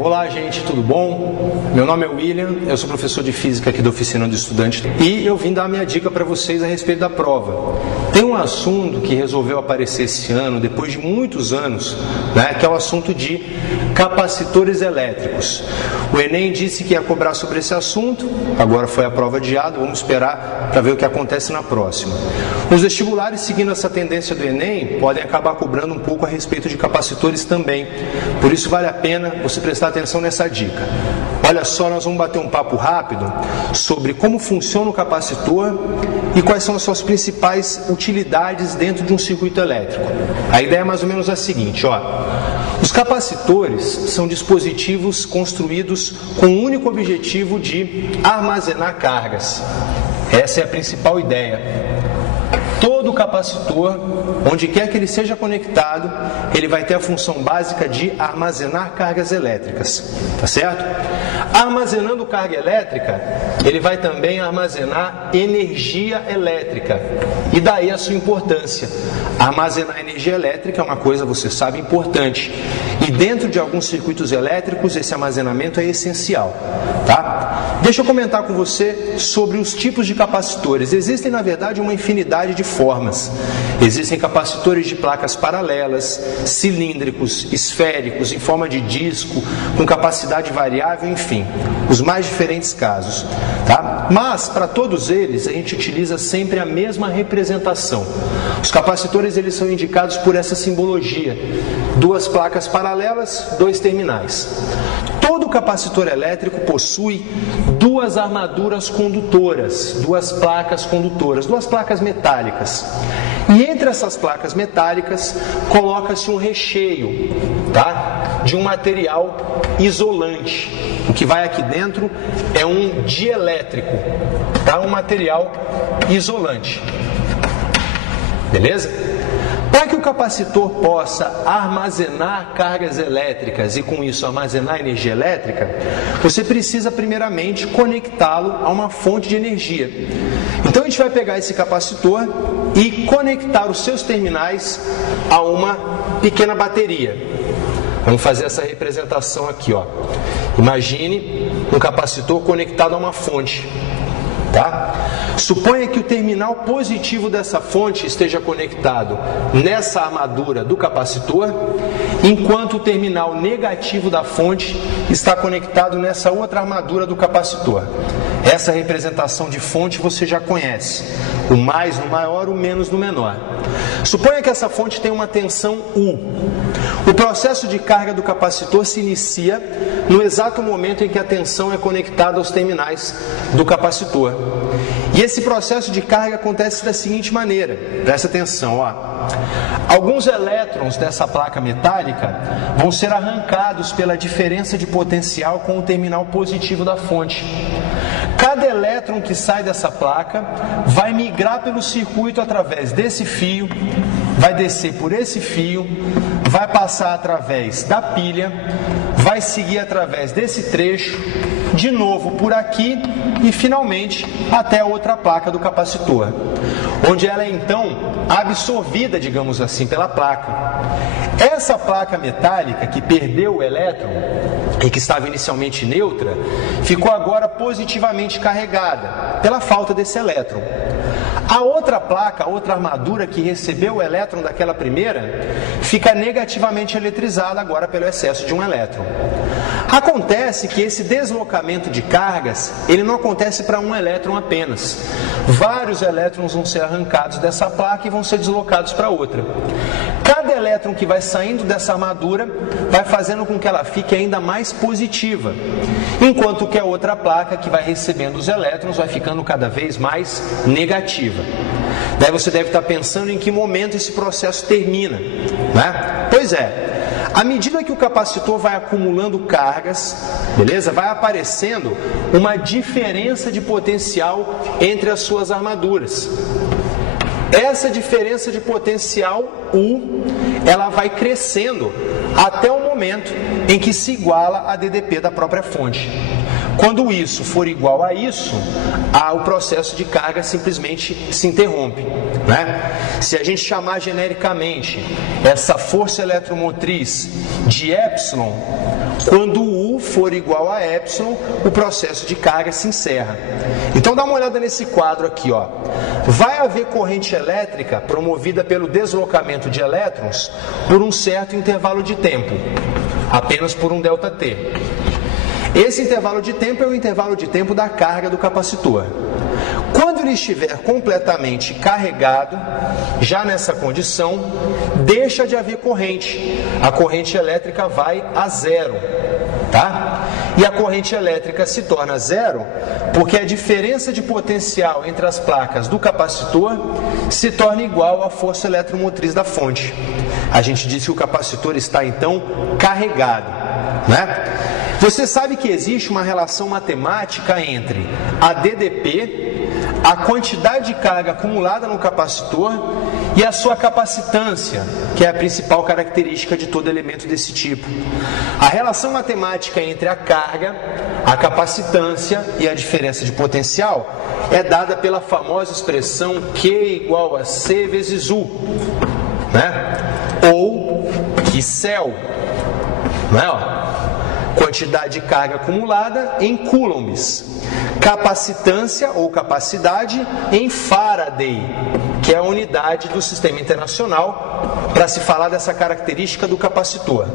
Olá, gente, tudo bom? Meu nome é William, eu sou professor de Física aqui da Oficina do Estudante e eu vim dar a minha dica para vocês a respeito da prova. Tem um assunto que resolveu aparecer esse ano, depois de muitos anos, que é o assunto de capacitores elétricos. O Enem disse que ia cobrar sobre esse assunto, agora foi a prova adiada, vamos esperar para ver o que acontece na próxima. Os vestibulares, seguindo essa tendência do Enem, podem acabar cobrando um pouco a respeito de capacitores também, por isso vale a pena você prestar atenção nessa dica. Olha só, nós vamos bater um papo rápido sobre como funciona o capacitor e quais são as suas principais utilidades dentro de um circuito elétrico. A ideia é mais ou menos a seguinte, os capacitores são dispositivos construídos com o único objetivo de armazenar cargas. Essa é a principal ideia. Todo capacitor, onde quer que ele seja conectado, ele vai ter a função básica de armazenar cargas elétricas, tá certo? Armazenando carga elétrica, ele vai também armazenar energia elétrica. E daí a sua importância. Armazenar energia elétrica é uma coisa, você sabe, importante. E dentro de alguns circuitos elétricos, esse armazenamento é essencial, tá? Deixa eu comentar com você sobre os tipos de capacitores. Existem, na verdade, uma infinidade de formas. Existem capacitores de placas paralelas, cilíndricos, esféricos, em forma de disco, com capacidade variável, enfim, os mais diferentes casos, tá? Mas, para todos eles, a gente utiliza sempre a mesma representação. Os capacitores, eles são indicados por essa simbologia. Duas placas paralelas, dois terminais. Todo capacitor elétrico possui duas armaduras condutoras, duas placas condutoras, duas placas metálicas. E entre essas placas metálicas coloca-se um recheio, tá? De um material isolante. O que vai aqui dentro é um dielétrico, tá? Um material isolante. Beleza? Para que o capacitor possa armazenar cargas elétricas e com isso armazenar energia elétrica, você precisa primeiramente conectá-lo a uma fonte de energia. Então a gente vai pegar esse capacitor e conectar os seus terminais a uma pequena bateria. Vamos fazer essa representação aqui, Imagine um capacitor conectado a uma fonte. Tá? Suponha que o terminal positivo dessa fonte esteja conectado nessa armadura do capacitor, enquanto o terminal negativo da fonte está conectado nessa outra armadura do capacitor. Essa representação de fonte você já conhece, o mais no maior, o menos no menor. Suponha que essa fonte tem uma tensão U. O processo de carga do capacitor se inicia no exato momento em que a tensão é conectada aos terminais do capacitor. E esse processo de carga acontece da seguinte maneira, presta atenção, Alguns elétrons dessa placa metálica vão ser arrancados pela diferença de potencial com o terminal positivo da fonte. Cada elétron que sai dessa placa vai migrar pelo circuito através desse fio, vai descer por esse fio, vai passar através da pilha, vai seguir através desse trecho, de novo por aqui e finalmente até a outra placa do capacitor, onde ela é então absorvida, digamos assim, pela placa. Essa placa metálica que perdeu o elétron e que estava inicialmente neutra, ficou agora positivamente carregada pela falta desse elétron. A outra placa, a outra armadura que recebeu o elétron daquela primeira, fica negativamente eletrizada agora pelo excesso de um elétron. Acontece que esse deslocamento de cargas, ele não acontece para um elétron apenas. Vários elétrons vão ser arrancados dessa placa e vão ser deslocados para outra. Cada elétron que vai saindo dessa armadura vai fazendo com que ela fique ainda mais positiva, enquanto que a outra placa que vai recebendo os elétrons vai ficando cada vez mais negativa. Daí você deve estar pensando em que momento esse processo termina, né? Pois é, à medida que o capacitor vai acumulando cargas, beleza? Vai aparecendo uma diferença de potencial entre as suas armaduras. Essa diferença de potencial U, ela vai crescendo até o momento em que se iguala a DDP da própria fonte. Quando isso for igual a isso, o processo de carga simplesmente se interrompe, né? Se a gente chamar genericamente essa força eletromotriz de epsilon, quando U for igual a epsilon, o processo de carga se encerra. Então dá uma olhada nesse quadro aqui, ó. Vai haver corrente elétrica promovida pelo deslocamento de elétrons por um certo intervalo de tempo, apenas por um ΔT. Esse intervalo de tempo é o intervalo de tempo da carga do capacitor. Quando ele estiver completamente carregado, já nessa condição, deixa de haver corrente. A corrente elétrica vai a zero, tá? E a corrente elétrica se torna zero porque a diferença de potencial entre as placas do capacitor se torna igual à força eletromotriz da fonte. A gente diz que o capacitor está então carregado, né? Você sabe que existe uma relação matemática entre a DDP, a quantidade de carga acumulada no capacitor e a sua capacitância, que é a principal característica de todo elemento desse tipo. A relação matemática entre a carga, a capacitância e a diferença de potencial é dada pela famosa expressão Q igual a C vezes U, né? Ou Qcel, não é? Ó? Quantidade de carga acumulada em coulombs, capacitância ou capacidade em Faraday, que é a unidade do sistema internacional para se falar dessa característica do capacitor.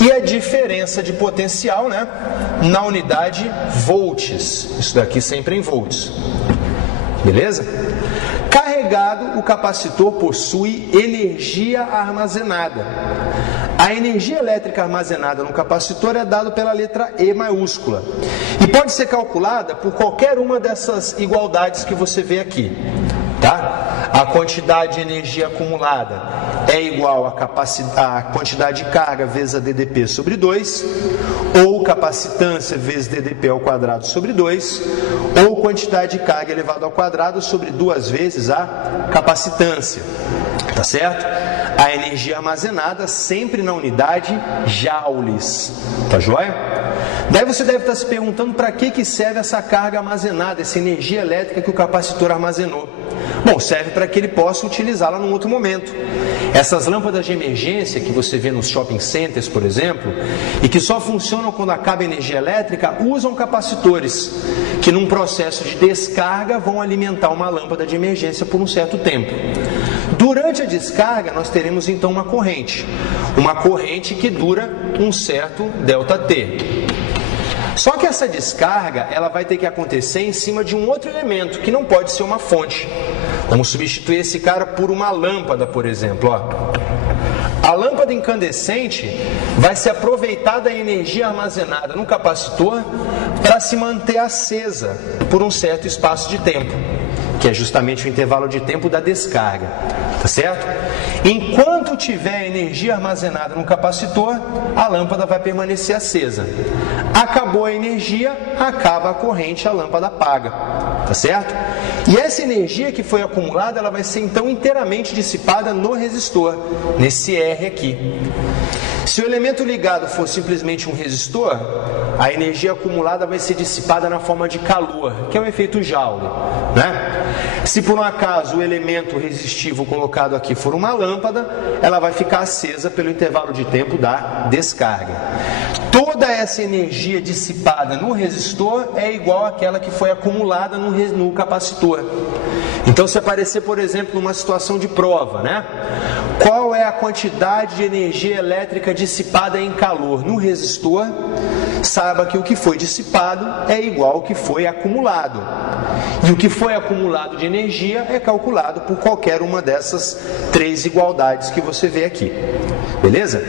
E a diferença de potencial, né, na unidade volts, isso daqui sempre em volts. Beleza? Carregado, o capacitor possui energia armazenada. A energia elétrica armazenada no capacitor é dada pela letra E maiúscula e pode ser calculada por qualquer uma dessas igualdades que você vê aqui, tá? A quantidade de energia acumulada é igual à quantidade de carga vezes a DDP sobre 2, ou capacitância vezes DDP ao quadrado sobre 2, ou quantidade de carga elevado ao quadrado sobre 2 vezes a capacitância, tá certo? A energia armazenada sempre na unidade joules, tá joia? Daí você deve estar se perguntando para que serve essa carga armazenada, essa energia elétrica que o capacitor armazenou. Bom, serve para que ele possa utilizá-la num outro momento. Essas lâmpadas de emergência que você vê nos shopping centers, por exemplo, e que só funcionam quando acaba a energia elétrica, usam capacitores, que num processo de descarga vão alimentar uma lâmpada de emergência por um certo tempo. Durante a descarga, nós teremos então uma corrente que dura um certo ΔT. Só que essa descarga, ela vai ter que acontecer em cima de um outro elemento, que não pode ser uma fonte. Vamos substituir esse cara por uma lâmpada, por exemplo. Ó. A lâmpada incandescente vai se aproveitar da energia armazenada no capacitor para se manter acesa por um certo espaço de tempo, que é justamente o intervalo de tempo da descarga, tá certo? Enquanto tiver energia armazenada no capacitor, a lâmpada vai permanecer acesa. Acabou a energia, acaba a corrente, a lâmpada apaga, tá certo? E essa energia que foi acumulada, ela vai ser então inteiramente dissipada no resistor, nesse R aqui. Se o elemento ligado for simplesmente um resistor, a energia acumulada vai ser dissipada na forma de calor, que é o efeito Joule, né? Se por um acaso o elemento resistivo colocado aqui for uma lâmpada, ela vai ficar acesa pelo intervalo de tempo da descarga. Toda essa energia dissipada no resistor é igual àquela que foi acumulada no capacitor. Então, se aparecer, por exemplo, numa situação de prova, né? Qual é a quantidade de energia elétrica dissipada em calor no resistor? Saiba que o que foi dissipado é igual ao que foi acumulado. E o que foi acumulado de energia é calculado por qualquer uma dessas 3 igualdades que você vê aqui. Beleza?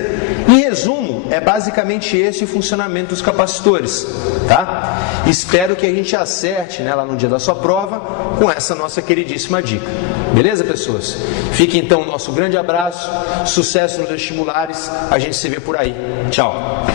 Em resumo, é basicamente esse o funcionamento dos capacitores, tá? Espero que a gente acerte, né, lá no dia da sua prova com essa nossa queridíssima dica. Beleza, pessoas? Fique então o nosso grande abraço, sucesso nos vestibulares, a gente se vê por aí. Tchau!